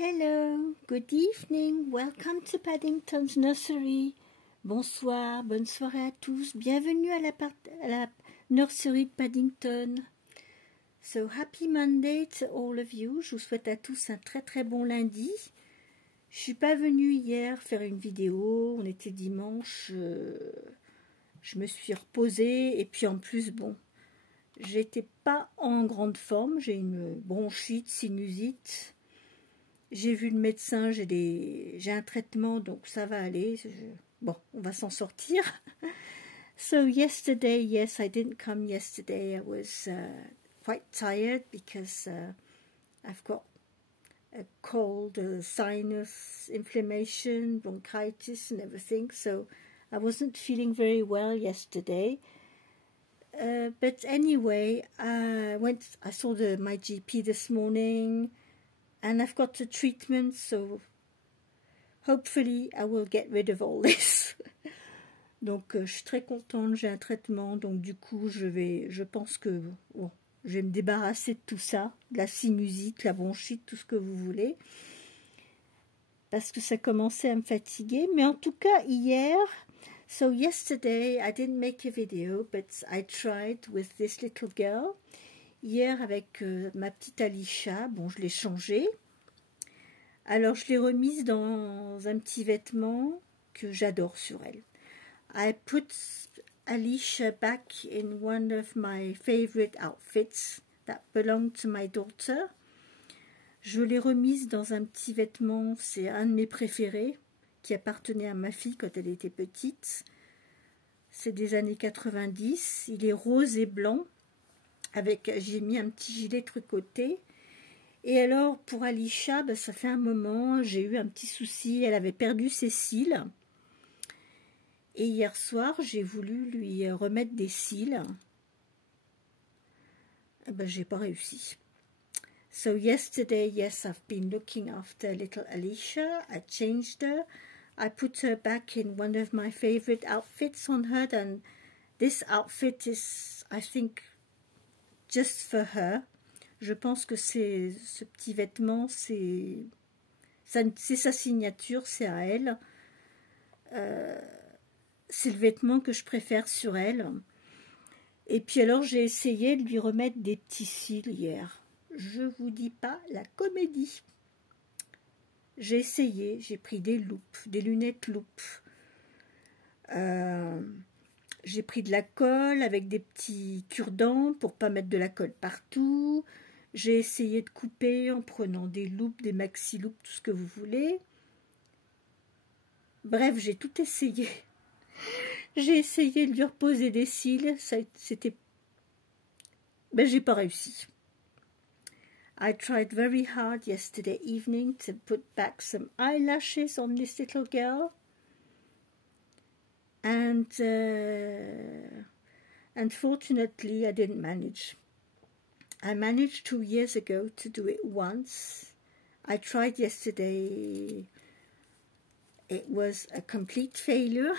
Hello, good evening, welcome to Paddington's Nursery. Bonsoir, bonne soirée à tous, bienvenue à la nursery de Paddington. So, happy Monday to all of you, je vous souhaite à tous un très bon lundi. Je suis pas venue hier faire une vidéo, on était dimanche, je me suis reposée et puis en plus, bon, j'étais pas en grande forme, j'ai une bronchite, sinusite. J'ai vu le médecin, j'ai un traitement, donc ça va aller. Bon, on va s'en sortir. So yesterday, yes, I didn't come yesterday. I was quite tired because I've got a cold, sinus inflammation, bronchitis and everything. So I wasn't feeling very well yesterday. But anyway, I saw my GP this morning. And I've got the treatment, so hopefully I will get rid of all this. Donc je suis très contente, j'ai un traitement, donc du coup je pense que bon, je vais me débarrasser de tout ça, de la sinusite, la bronchite, tout ce que vous voulez, parce que ça commençait à me fatiguer. Mais en tout cas hier, so yesterday I didn't make a video, but I tried with this little girl. Hier, avec ma petite Alicia, bon, je l'ai changée. Alors, je l'ai remise dans un petit vêtement que j'adore sur elle. I put Alicia back in one of my favorite outfits that belonged to my daughter. Je l'ai remise dans un petit vêtement, c'est un de mes préférés, qui appartenait à ma fille quand elle était petite. C'est des années 90, il est rose et blanc. J'ai mis un petit gilet tricoté. Et alors pour Alicia, ben, ça fait un moment, j'ai eu un petit souci, elle avait perdu ses cils. Et hier soir, j'ai voulu lui remettre des cils. Et ben, j'ai pas réussi. So yesterday, yes, I've been looking after little Alicia. I changed her. I put her back in one of my favorite outfits on her. And this outfit is, I think, just for her. Je pense que ce petit vêtement, c'est sa signature, c'est à elle. C'est le vêtement que je préfère sur elle. Et puis alors, j'ai essayé de lui remettre des petits cils hier. Je vous dis pas la comédie. J'ai essayé, j'ai pris des loupes, des lunettes loupes. J'ai pris de la colle avec des petits cure-dents pour pas mettre de la colle partout. J'ai essayé de couper en prenant des loupes, des maxi-loupes, tout ce que vous voulez. Bref, j'ai tout essayé. J'ai essayé de lui reposer des cils. C'était... Ben, j'ai pas réussi. I tried very hard yesterday evening to put back some eyelashes on this little girl. And unfortunately, I didn't manage. I managed 2 years ago to do it once. I tried yesterday. It was a complete failure.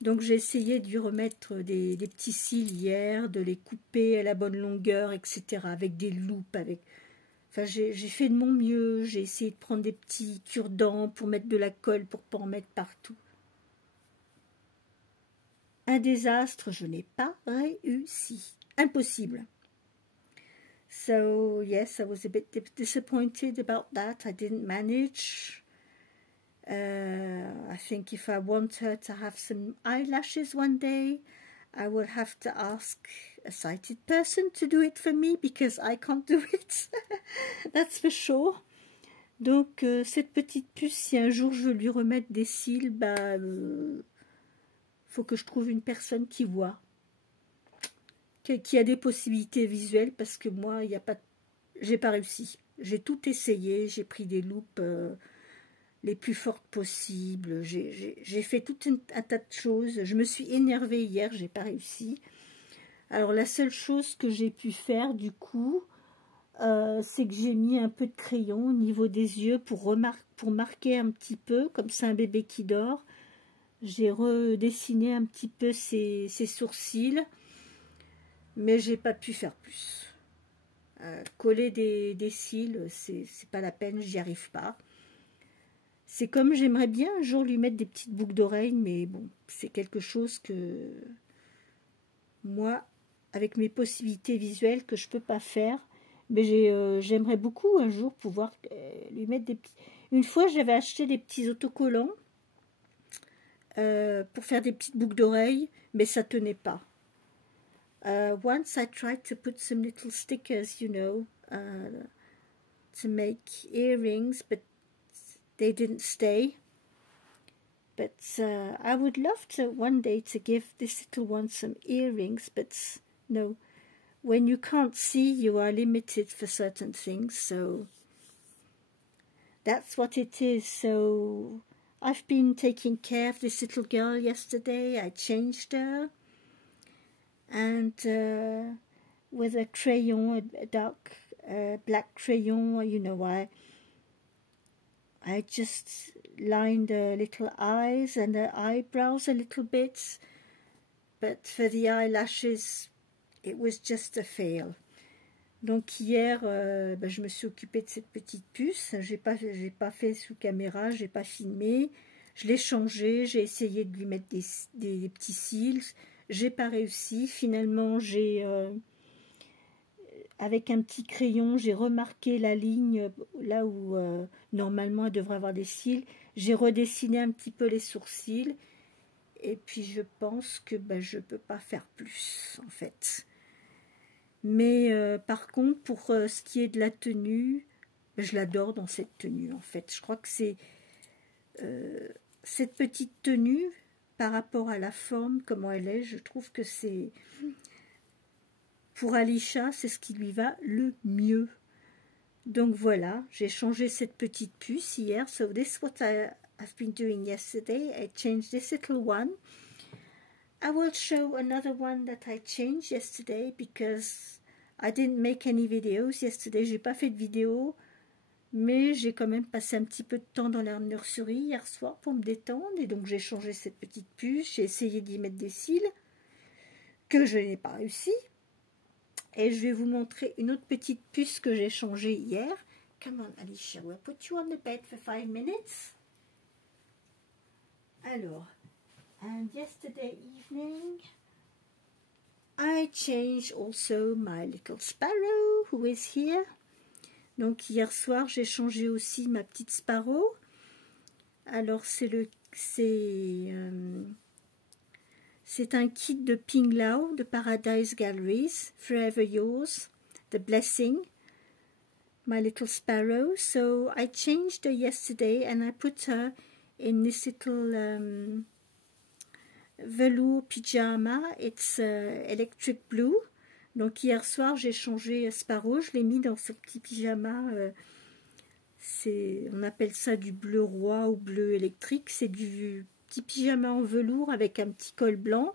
Donc j'ai essayé de lui remettre des petits cils hier, de les couper à la bonne longueur, etc. Avec des loupes, Enfin, j'ai fait de mon mieux. J'ai essayé de prendre des petits cure-dents pour mettre de la colle, pour pas en mettre partout. Un désastre, je n'ai pas réussi. Impossible. So, yes, I was a bit disappointed about that. I didn't manage. I think if I want her to have some eyelashes one day, I will have to ask a sighted person to do it for me because I can't do it. That's for sure. Donc, cette petite puce, si un jour je veux lui remettre des cils, bah... faut que je trouve une personne qui voit, qui a des possibilités visuelles, parce que moi, j'ai pas réussi. J'ai tout essayé, j'ai pris des loupes les plus fortes possibles, j'ai fait tout un tas de choses. Je me suis énervée hier, j'ai pas réussi. Alors la seule chose que j'ai pu faire du coup, c'est que j'ai mis un peu de crayon au niveau des yeux pour marquer un petit peu, comme c'est un bébé qui dort. J'ai redessiné un petit peu ses sourcils, mais j'ai pas pu faire plus. Coller des cils, c'est pas la peine, j'y arrive pas. C'est comme j'aimerais bien un jour lui mettre des petites boucles d'oreilles, mais bon, c'est quelque chose que moi, avec mes possibilités visuelles, que je peux pas faire. Mais j'aimerais beaucoup un jour pouvoir lui mettre des petits... Une fois, j'avais acheté des petits autocollants pour faire des petites boucles d'oreilles, mais ça tenait pas. Once I tried to put some little stickers, you know, to make earrings, but they didn't stay. But I would love to one day to give this little one some earrings, but no, when you can't see, you are limited for certain things, so that's what it is. So I've been taking care of this little girl yesterday. I changed her, and with a crayon, a dark black crayon, you know, I just lined her little eyes and her eyebrows a little bit, but for the eyelashes, it was just a fail. Donc hier, je me suis occupée de cette petite puce. J'ai pas fait sous caméra, j'ai pas filmé. Je l'ai changée, j'ai essayé de lui mettre des petits cils. J'ai pas réussi. Finalement, avec un petit crayon, j'ai remarqué la ligne là où normalement elle devrait avoir des cils. J'ai redessiné un petit peu les sourcils. Et puis je pense que je peux pas faire plus en fait. Mais par contre, pour ce qui est de la tenue, je l'adore dans cette tenue en fait. Je crois que c'est cette petite tenue par rapport à la forme, comment elle est, je trouve que c'est... Pour Alisha, c'est ce qui lui va le mieux. Donc voilà, j'ai changé cette petite puce hier. So this is what I've been doing yesterday. I changed this little one. I will show another one that I changed yesterday because I didn't make any videos yesterday. J'ai pas fait de vidéo, mais j'ai quand même passé un petit peu de temps dans la nurserie hier soir pour me détendre. Et donc j'ai changé cette petite puce. J'ai essayé d'y mettre des cils, que je n'ai pas réussi. Et je vais vous montrer une autre petite puce que j'ai changée hier. Come on, Alisha, we'll put you on the bed for 5 minutes. Alors, and yesterday evening, I changed also my little sparrow who is here. Donc hier soir, j'ai changé aussi ma petite sparrow. Alors c'est un kit de Ping Lao de Paradise Galleries, Forever Yours, The Blessing, my little sparrow. So I changed her yesterday and I put her in this little velour pyjama. It's electric blue. Donc hier soir j'ai changé Sparrow, je l'ai mis dans ce petit pyjama. On appelle ça du bleu roi ou bleu électrique. C'est du petit pyjama en velours avec un petit col blanc.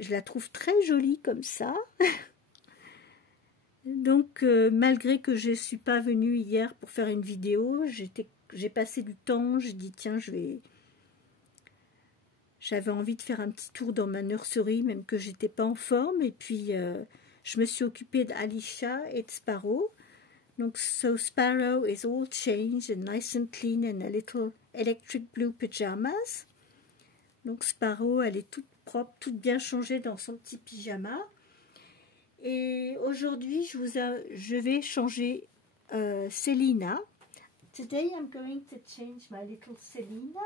Je la trouve très jolie comme ça. Donc malgré que je ne suis pas venue hier pour faire une vidéo, j'ai passé du temps, j'ai dit tiens j'avais envie de faire un petit tour dans ma nurserie, même que j'étais pas en forme, et puis je me suis occupée d'Alisha et de Sparrow. Donc so Sparrow is all changed and nice and clean in a little electric blue pajamas. Donc Sparrow, elle est toute propre, toute bien changée dans son petit pyjama. Et aujourd'hui, je vais changer Selina. Today I'm going to change my little Selina.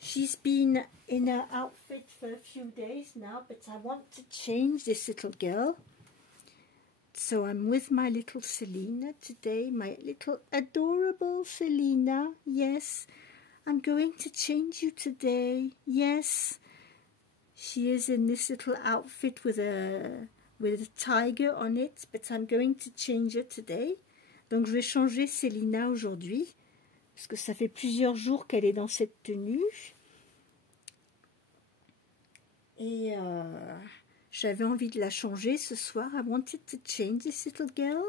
She's been in her outfit for a few days now, but I want to change this little girl. So I'm with my little Selina today, my little adorable Selina. Yes, I'm going to change you today. Yes, she is in this little outfit with a tiger on it, but I'm going to change her today. Donc je vais changer Selina aujourd'hui, parce que ça fait plusieurs jours qu'elle est dans cette tenue. Et j'avais envie de la changer ce soir. I wanted to change this little girl.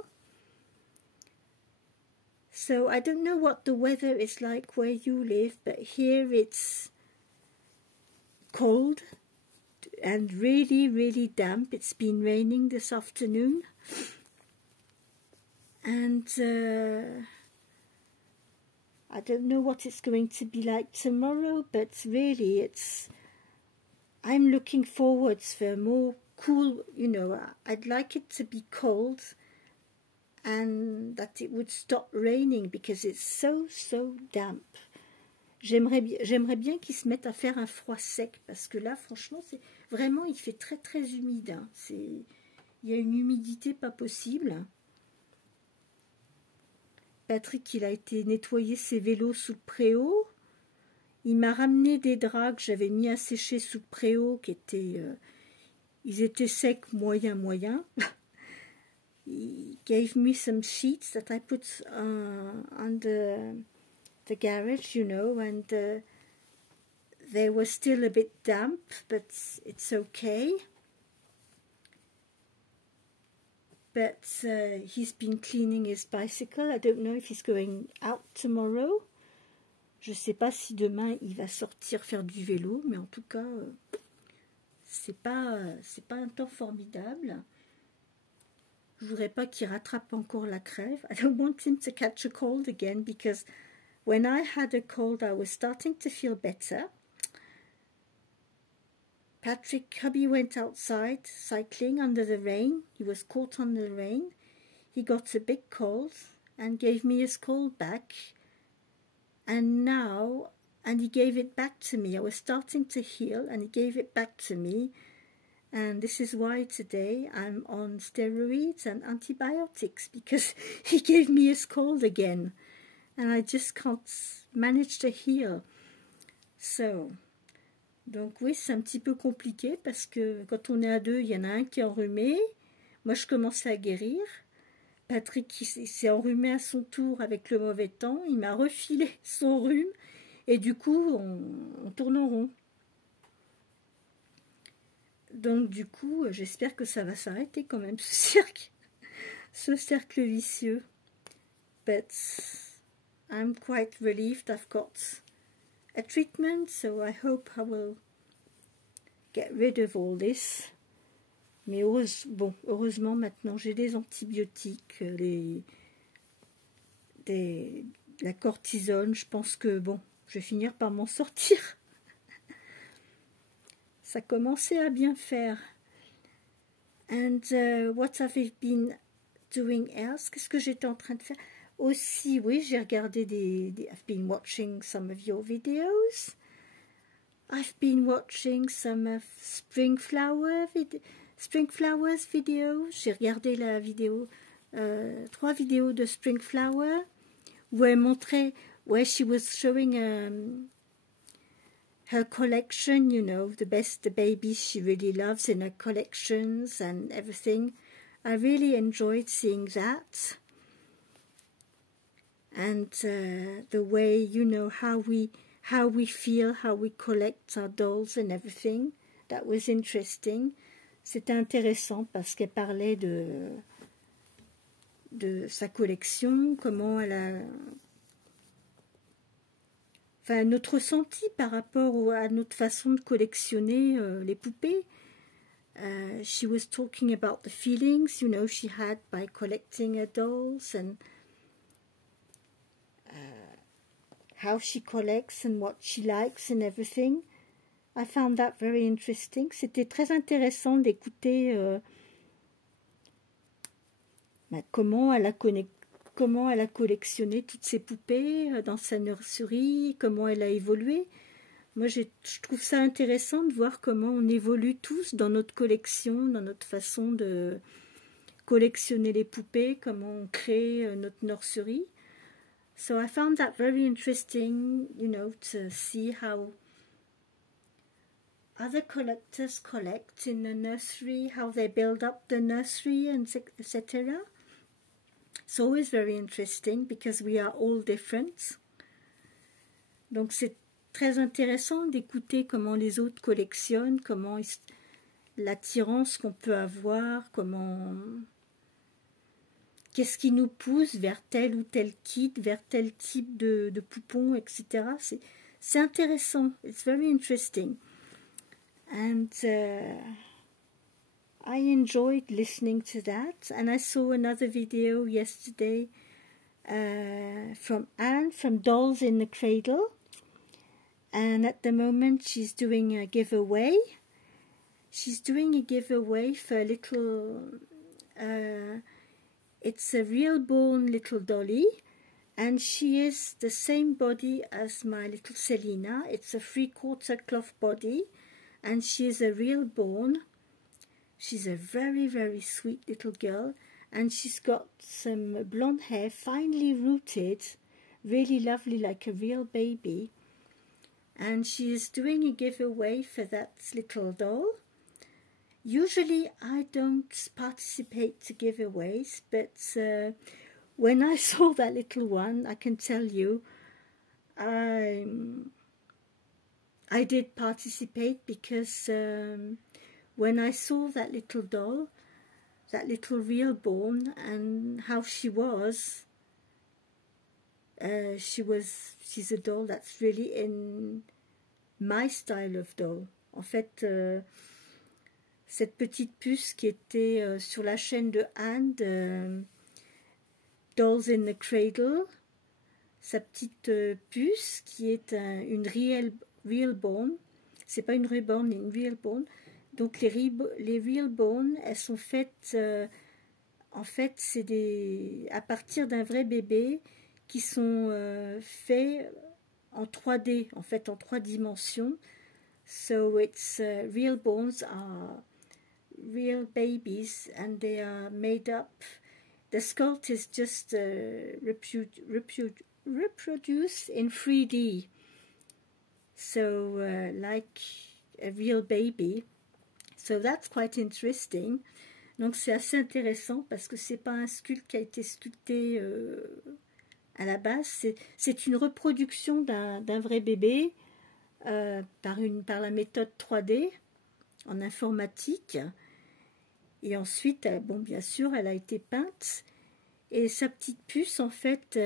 So I don't know what the weather is like where you live, but here it's cold and really, really damp. It's been raining this afternoon. And I don't know what it's going to be like tomorrow, but really I'm looking forward for more cool, you know, I'd like it to be cold and that it would stop raining because it's so damp. J'aimerais bien qu'ils se mettent à faire un froid sec parce que là, franchement, c'est vraiment, il fait très humide. Hein. Il y a une humidité pas possible. Patrick, il a été nettoyer ses vélos sous le préau. Il m'a ramené des draps que j'avais mis à sécher sous le préau, qui étaient, ils étaient secs, moyen. He gave me some sheets that I put on the garage, you know, and they were still a bit damp, but it's okay. But he's been cleaning his bicycle. I don't know if he's going out tomorrow. Je ne sais pas si demain il va sortir faire du vélo, mais en tout cas, c'est pas un temps formidable. Je voudrais pas qu'il rattrape encore la crève. I don't want him to catch a cold again because when I had a cold, I was starting to feel better. Hubby went outside cycling under the rain. He was caught on the rain. He got a big cold and gave me his cold back. And he gave it back to me. I was starting to heal and he gave it back to me. And this is why today I'm on steroids and antibiotics because he gave me his cold again. And I just can't manage to heal. So... Donc oui, c'est un petit peu compliqué parce que quand on est à deux, il y en a un qui est enrhumé. Moi, je commençais à guérir. Patrick s'est enrhumé à son tour avec le mauvais temps. Il m'a refilé son rhume. Et du coup, on tourne en rond. Donc du coup, j'espère que ça va s'arrêter quand même, ce cercle vicieux. But I'm quite relieved I've got a treatment, so I hope I will get rid of all this. Mais heureusement maintenant j'ai des antibiotiques, la cortisone. Je pense que je vais finir par m'en sortir. Ça commençait à bien faire. And what have I been doing else? Qu'est-ce que j'étais en train de faire? Aussi, oui, j'ai regardé I've been watching some of your videos. I've been watching some of Spring Flowers videos. J'ai regardé la vidéo, 3 vidéos de Spring Flower où elle montrait, where she was showing her collection, you know, the babies she really loves in her collections and everything. I really enjoyed seeing that. And the way, you know, how we feel, how we collect our dolls and everything. That was interesting. C'était intéressant parce qu'elle parlait de sa collection, comment elle a... Enfin, notre ressenti par rapport à notre façon de collectionner les poupées. She was talking about the feelings, you know, she had by collecting her dolls and how she collects and what she likes and everything. I found that very interesting. C'était très intéressant d'écouter comment elle a collectionné toutes ces poupées dans sa nurserie, comment elle a évolué. Moi, je trouve ça intéressant de voir comment on évolue tous dans notre collection, dans notre façon de collectionner les poupées, comment on crée notre nurserie. So I found that very interesting, you know, to see how other collectors collect in the nursery, how they build up the nursery, and etc. It's always very interesting because we are all different. Donc c'est très intéressant d'écouter comment les autres collectionnent, comment l'attirance qu'on peut avoir, qu'est-ce qui nous pousse vers tel ou tel kit, vers tel type de poupon, etc. C'est intéressant. It's very interesting. And I enjoyed listening to that, and I saw another video yesterday from Anne from Dolls in the Cradle, and at the moment she's doing a giveaway. She's doing a giveaway for a little, it's a real born little dolly, and she is the same body as my little Selina. It's a 3/4 cloth body, and she is a real born. She's a very, very sweet little girl, and she's got some blonde hair, finely rooted, really lovely, like a real baby. And she is doing a giveaway for that little doll. Usually I don't participate to giveaways, but when I saw that little one, I can tell you, I did participate, because when I saw that little doll, that little real born, and how she's a doll that's really in my style of doll. En fait, cette petite puce qui était sur la chaîne de Anne, de Dolls in the Cradle, sa petite puce qui est une real bone, c'est pas une reborn, une real bone. Donc les real bone, elles sont faites, en fait, c'est à partir d'un vrai bébé qui sont faits en 3D, en fait en 3 dimensions. So it's real bones are real babies, and they are made up. The sculpt is just reproduced in 3D, so like a real baby. So that's quite interesting. Donc c'est assez intéressant, parce que c'est pas un sculpte qui a été sculpté à la base. C'est une reproduction d'un vrai bébé par la méthode 3D en informatique. Et ensuite, bon, bien sûr, elle a été peinte. Et sa petite puce, en fait,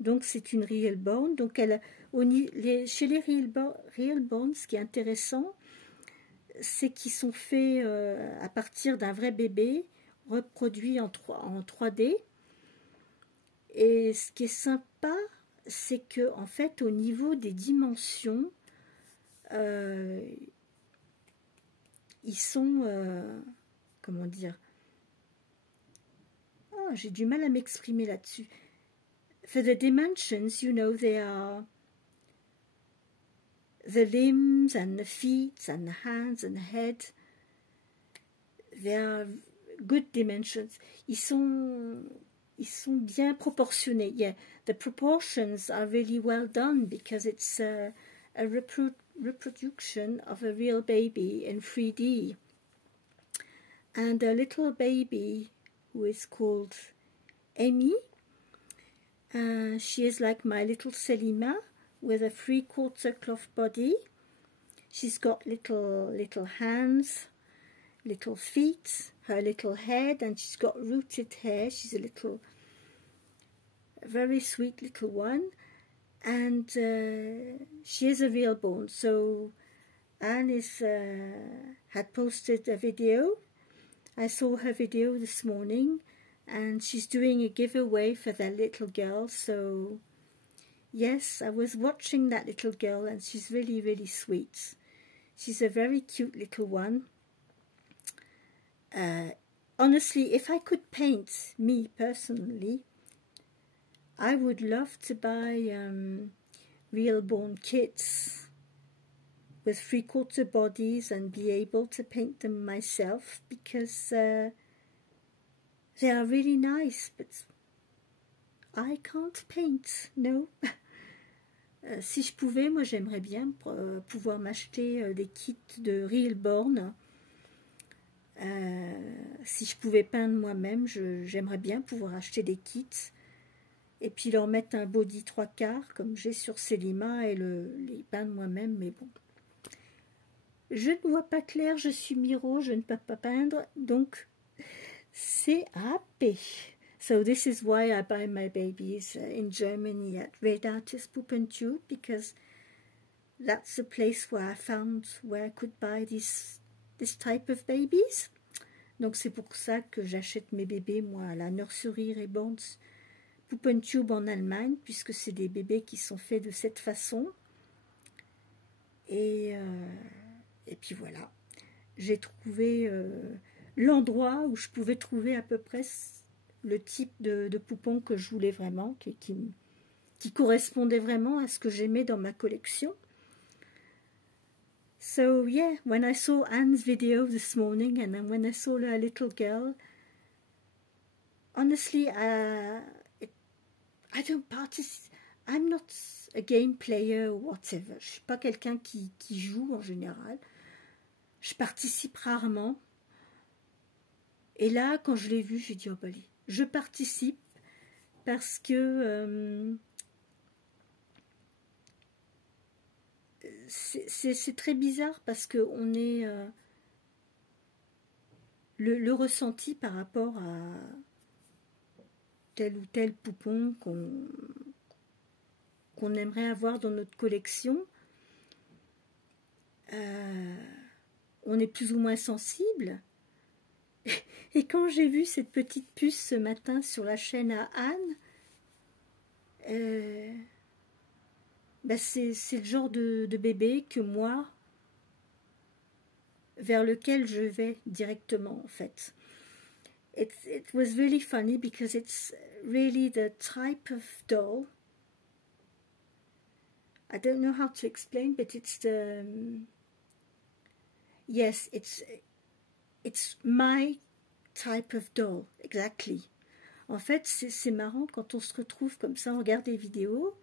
donc c'est une real bone. Donc chez les real bones, ce qui est intéressant, c'est qu'ils sont faits à partir d'un vrai bébé, reproduit en 3D. Et ce qui est sympa, c'est que, en fait, au niveau des dimensions, ils sont, comment dire, j'ai du mal à m'exprimer là-dessus. For the dimensions, you know, they are the limbs and the feet and the hands and the head. They are good dimensions. Ils sont bien proportionnés. Yeah, the proportions are really well done, because it's a reproduction of a real baby in 3D. And a little baby who is called Amy, she is like my little Selima, with a 3/4 cloth body. She's got little hands, little feet, her little head, and she's got rooted hair. She's a very sweet little one, and she is a real bone. So Anne had posted a video. I saw her video this morning, and she's doing a giveaway for that little girl. So yes, I was watching that little girl, and she's really, really sweet. She's a very cute little one. Honestly, if I could paint, me personally, I would love to buy real bone kits with 3/4 bodies and be able to paint them myself, because they are really nice, but I can't paint, no. Si je pouvais, moi j'aimerais bien pouvoir m'acheter des kits de real born. Si je pouvais peindre moi-même, j'aimerais bien pouvoir acheter des kits et puis leur mettre un body 3/4 comme j'ai sur Selima et les peindre moi-même, mais bon. Je ne vois pas clair, je suis Miro, je ne peux pas peindre, donc c'est AP. So this is why I buy my babies in Germany at Red Artist Puppentube, because that's the place where I found where I could buy these this type of babies. Donc c'est pour ça que j'achète mes bébés, moi, à la nurserie Reborn Puppentube en Allemagne, puisque c'est des bébés qui sont faits de cette façon. Et puis voilà, j'ai trouvé l'endroit où je pouvais trouver à peu près le type de poupon que je voulais vraiment, qui correspondait vraiment à ce que j'aimais dans ma collection. So yeah, when I saw Anne's video this morning and then when I saw her little girl, honestly, I don't participate. I'm not a game player or whatever. Je suis pas quelqu'un qui joue en général. Je participe rarement. Et là, quand je l'ai vu, j'ai dit, oh bah, je participe parce que c'est très bizarre parce que on est le ressenti par rapport à tel ou tel poupon qu'on aimerait avoir dans notre collection. On est plus ou moins sensible. Et quand j'ai vu cette petite puce ce matin sur la chaîne à Anne, ben c'est le genre de bébé que moi, vers lequel je vais directement en fait. It was really funny because it's really the type of doll. I don't know how to explain, but it's the yes, it's my type of doll, exactly. En fait, c'est marrant quand on se retrouve comme ça, on regarde des vidéos.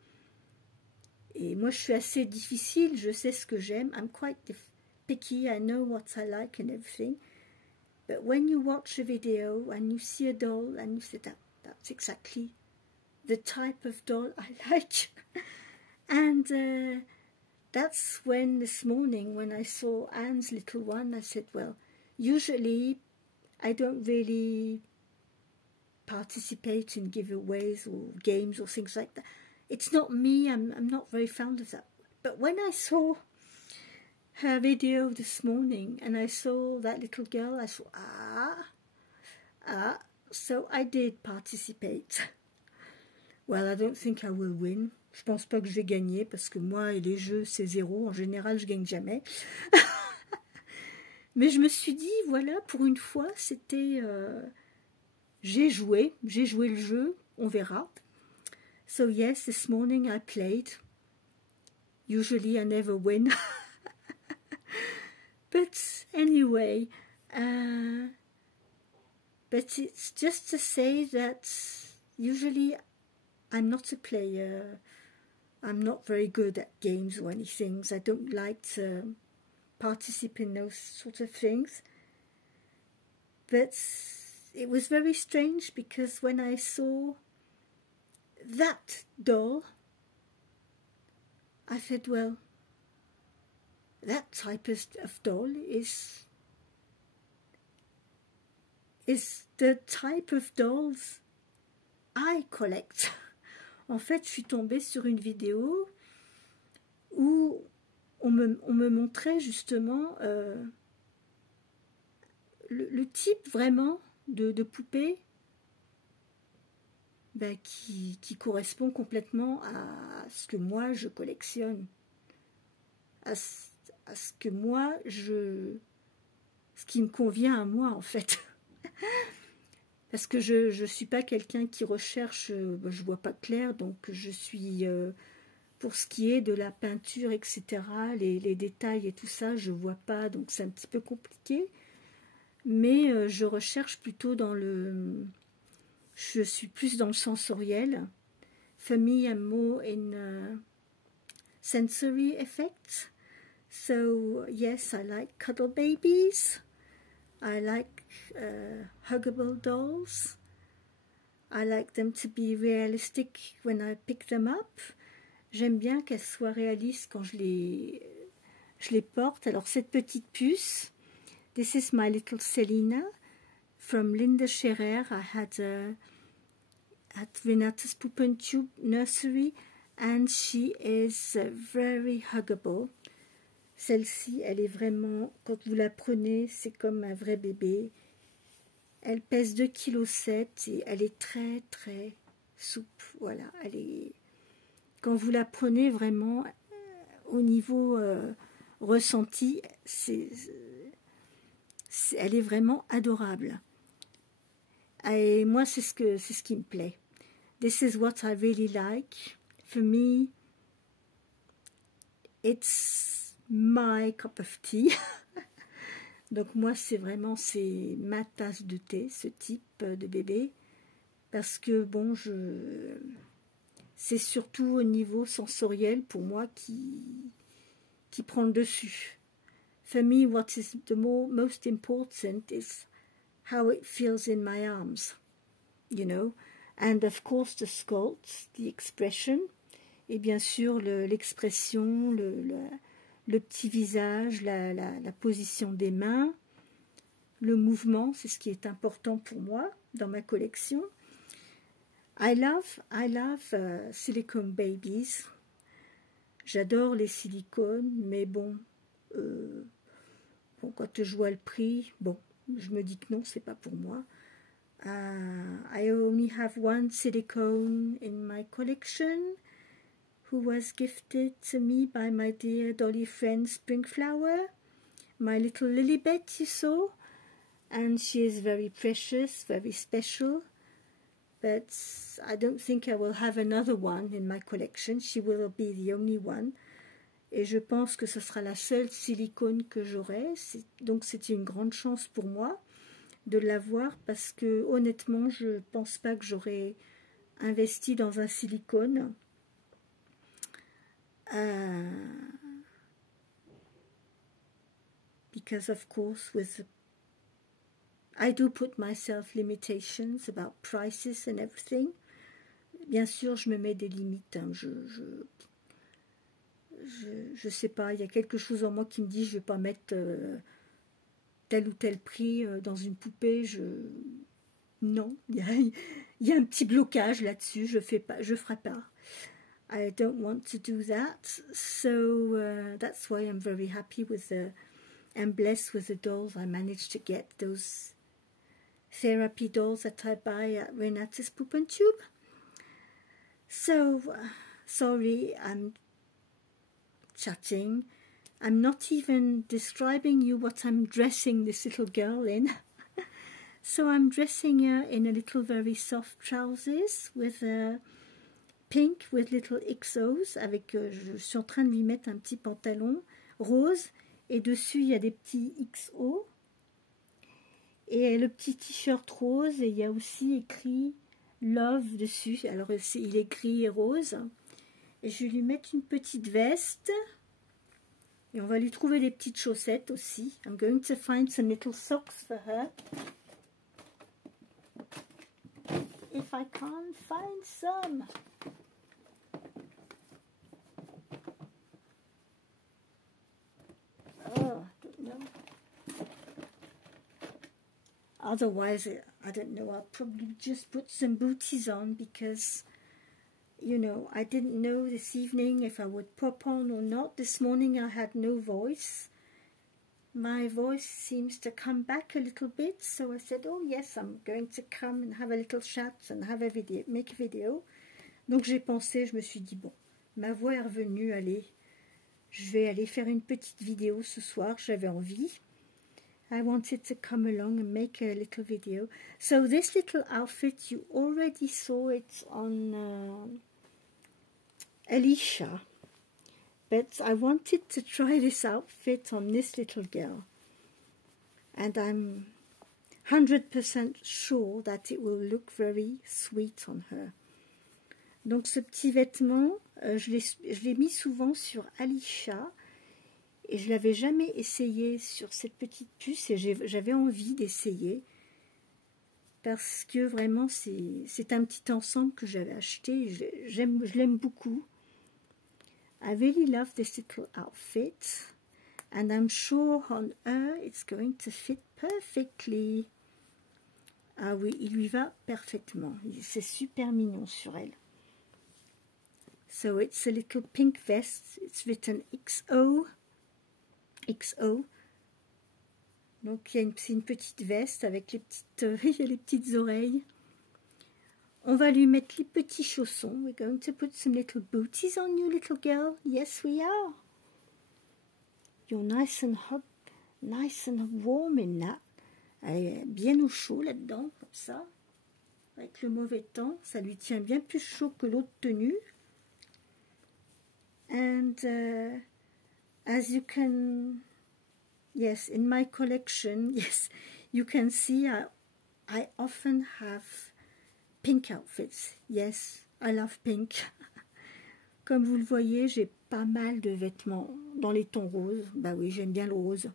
Et moi, je suis assez difficile, je sais ce que j'aime. I'm quite picky, I know what I like and everything. But when you watch a video and you see a doll and you say that's exactly the type of doll I like. And that's when this morning, when I saw Anne's little one, I said, well, usually I don't really participate in giveaways or games or things like that. It's not me, I'm not very fond of that. But when I saw her video this morning and I saw that little girl, I thought, so I did participate. Well, I don't think I will win. Je pense pas que je vais gagner parce que moi et les jeux c'est 0. En général, je gagne jamais. Mais je me suis dit, voilà, pour une fois, c'était... j'ai joué le jeu, on verra. So yes, this morning I played. Usually I never win. But anyway, but it's just to say that usually I'm not a player. I'm not very good at games or anything. I don't like to participate in those sort of things. But it was very strange because when I saw that doll, I said, well, that type of doll is the type of dolls I collect. En fait, je suis tombée sur une vidéo où on me montrait justement le type vraiment de poupée ben, qui correspond complètement à ce que moi je collectionne, à ce que moi ce qui me convient à moi en fait. Parce que je suis pas quelqu'un qui recherche, je vois pas clair, donc je suis, pour ce qui est de la peinture, etc., les détails et tout ça, je vois pas, donc c'est un petit peu compliqué. Mais je recherche plutôt dans je suis plus dans le sensoriel. For me, I'm more in sensory effects. So yes, I like cuddle babies. I like huggable dolls. I like them to be realistic when I pick them up. J'aime bien qu'elles soient réalistes quand je les porte. Alors cette petite puce, this is my little Selina from Linda Scherer. I had at Renate's Puppentube nursery, and she is very huggable. Celle-ci, elle est vraiment, quand vous la prenez, c'est comme un vrai bébé. Elle pèse 2,7 kg et elle est très très souple. Voilà, elle est... Quand vous la prenez vraiment, au niveau ressenti, elle est vraiment adorable. Et moi, c'est ce qui me plaît. This is what I really like. For me, it's my cup of tea. Donc moi, c'est ma tasse de thé, ce type de bébé. Parce que, bon, c'est surtout au niveau sensoriel, pour moi, qui prend le dessus. For me, what is the most important is how it feels in my arms, you know. And of course, the sculpt, the expression, et bien sûr l'expression, le petit visage, la position des mains, le mouvement, c'est ce qui est important pour moi dans ma collection. I love silicone babies. J'adore les silicones, mais bon, quand je vois le prix, bon, je me dis que non, c'est pas pour moi. I only have one silicone in my collection, who was gifted to me by my dear Dolly friend Springflower, my little Lilibet you saw, and she is very precious, very special, but I don't think I will have another one in my collection. She will be the only one, et je pense que ce sera la seule silicone que j'aurai, donc c'était une grande chance pour moi de l'avoir, parce que honnêtement je pense pas que j'aurais investi dans un silicone. Because of course I do put myself limitations about prices and everything. Bien sûr je me mets des limites, hein. Je sais pas, il y a quelque chose en moi qui me dit je vais pas mettre tel ou tel prix dans une poupée. Non, il y a un petit blocage là-dessus, je ferai pas. I don't want to do that, so that's why I'm very happy I'm blessed with the dolls. I managed to get those therapy dolls that I buy at Renate's Poop and Tube. So, sorry, I'm chatting. I'm not even describing you what I'm dressing this little girl in. So I'm dressing her in a little very soft trousers with pink with little XOs. Je suis en train de lui mettre un petit pantalon rose et dessus il y a des petits XO. Et le petit t-shirt rose, et il y a aussi écrit Love dessus. Alors il est gris et rose. Et je vais lui mettre une petite veste. Et on va lui trouver des petites chaussettes aussi. I'm going to find some little socks for her. If I can't find some. Oh, I don't know. Otherwise, I don't know, I'll probably just put some booties on because, you know, I didn't know this evening if I would pop on or not. This morning I had no voice. My voice seems to come back a little bit, so I said, oh yes, I'm going to come and have a little chat and have a video, make a video. Donc j'ai pensé, je me suis dit, bon, ma voix est revenue, allez, je vais aller faire une petite vidéo ce soir, j'avais envie. I wanted to come along and make a little video. So this little outfit, you already saw it on Alicia. But I wanted to try this outfit on this little girl. And I'm 100% sure that it will look very sweet on her. Donc ce petit vêtement, je l'ai mis souvent sur Alicia. Et je ne l'avais jamais essayé sur cette petite puce et j'avais envie d'essayer parce que vraiment c'est un petit ensemble que j'avais acheté. Je l'aime beaucoup. I really love this little outfit and I'm sure on her it's going to fit perfectly. Ah oui, il lui va parfaitement. C'est super mignon sur elle. So it's a little pink vest. It's written XO. XO. Donc c'est une petite veste avec les petites, les petites oreilles. On va lui mettre les petits chaussons. We're going to put some little booties on you, little girl. Yes, we are. You're nice and hot, nice and warm in that. Elle est bien au chaud là-dedans, comme ça. Avec le mauvais temps, ça lui tient bien plus chaud que l'autre tenue. And as you can, yes, in my collection, yes, you can see I often have pink outfits. Yes, I love pink. Comme vous le voyez, j'ai pas mal de vêtements dans les tons roses. Bah oui, j'aime bien le rose.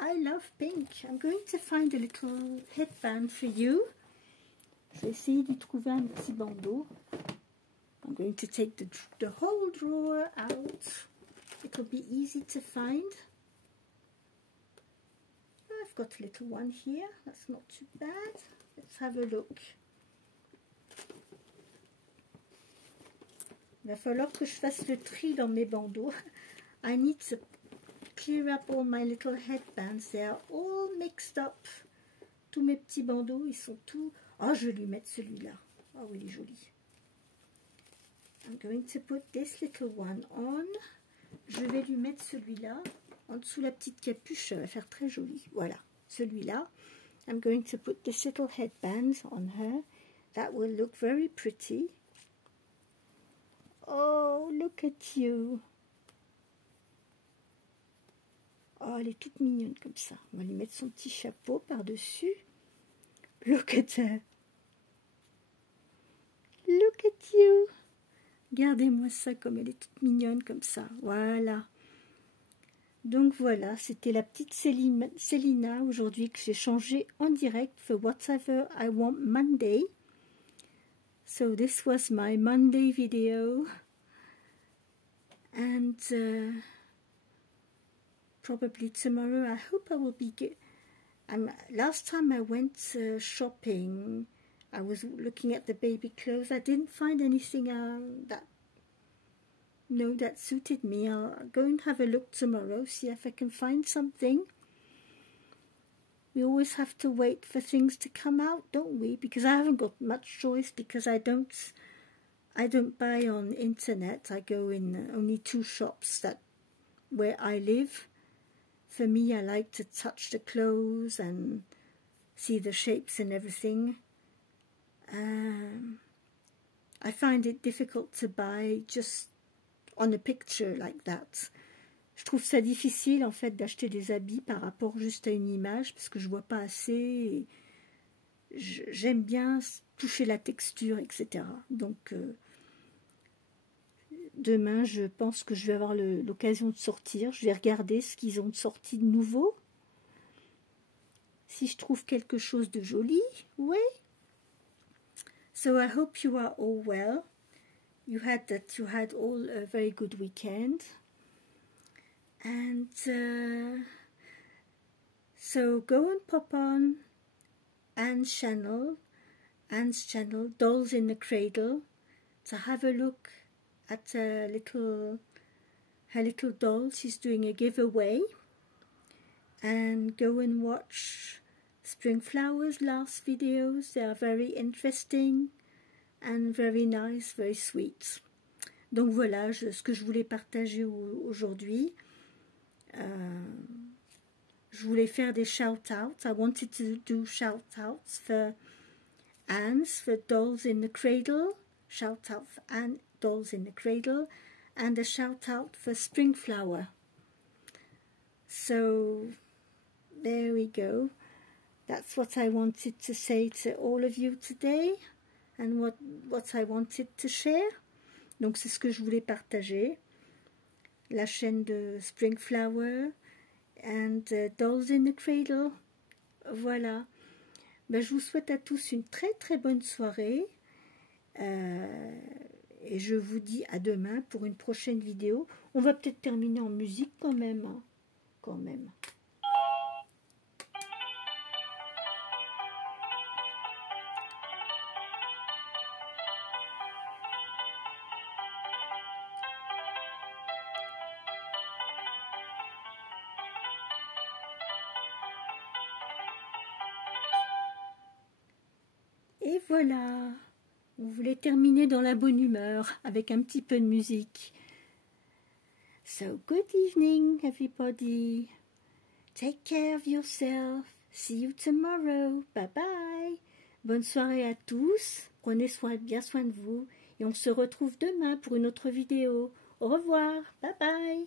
I love pink. I'm going to find a little headband for you. Je vais essayer de trouver un petit bandeau. I'm going to take the whole drawer out. It'll be easy to find. I've got a little one here. That's not too bad. Let's have a look. Il va falloir que je fasse le tri dans mes bandeaux. I need to clear up all my little headbands. They are all mixed up. Tous mes petits bandeaux, ils sont tous... Oh, je vais lui mettre celui-là. Oh, il est joli. I'm going to put this little one on. Je vais lui mettre celui-là en dessous la petite capuche. Ça va faire très joli. Voilà, celui-là. I'm going to put this little headband on her. That will look very pretty. Oh, look at you. Oh, elle est toute mignonne comme ça. On va lui mettre son petit chapeau par-dessus. Look at her. Look at you. Regardez-moi ça comme elle est toute mignonne comme ça. Voilà. Donc voilà, c'était la petite Célina aujourd'hui que j'ai changé en direct for Whatever I Want Monday. So this was my Monday video. And probably tomorrow I hope I will be good. Last time I went shopping, I was looking at the baby clothes. I didn't find anything that suited me. I'll go and have a look tomorrow, see if I can find something. We always have to wait for things to come out, don't we? Because I haven't got much choice, because I don't buy on internet. I go in only 2 shops where I live. For me, I like to touch the clothes and see the shapes and everything. I find it difficult to buy just on a picture like that. Je trouve ça difficile en fait d'acheter des habits par rapport juste à une image parce que je vois pas assez. J'aime bien toucher la texture, etc. Donc demain, je pense que je vais avoir l'occasion de sortir. Je vais regarder ce qu'ils ont sorti de nouveau. Si je trouve quelque chose de joli, oui. So I hope you are all well. You had all a very good weekend. And so go and pop on Anne's channel, Dolls in the Cradle, to have a look at her little doll. She's doing a giveaway. And go and watch Spring Flowers' last videos. They are very interesting and very nice, very sweet. Donc voilà ce que je voulais partager aujourd'hui. Je voulais faire des shout-outs. I wanted to do shout-outs for Anne's, for Dolls in the Cradle. Shout-out for Anne, Dolls in the Cradle. And a shout-out for Spring Flower. So, there we go. That's what I wanted to say to all of you today. And what I wanted to share. Donc c'est ce que je voulais partager. La chaîne de Spring Flower and Dolls in the Cradle. Voilà. Ben, je vous souhaite à tous une très très bonne soirée. Et je vous dis à demain pour une prochaine vidéo. On va peut-être terminer en musique quand même. Hein. Quand même. Et voilà, on voulait terminer dans la bonne humeur avec un petit peu de musique. So good evening everybody. Take care of yourself. See you tomorrow. Bye bye. Bonne soirée à tous. Prenez bien soin de vous. Et on se retrouve demain pour une autre vidéo. Au revoir. Bye bye.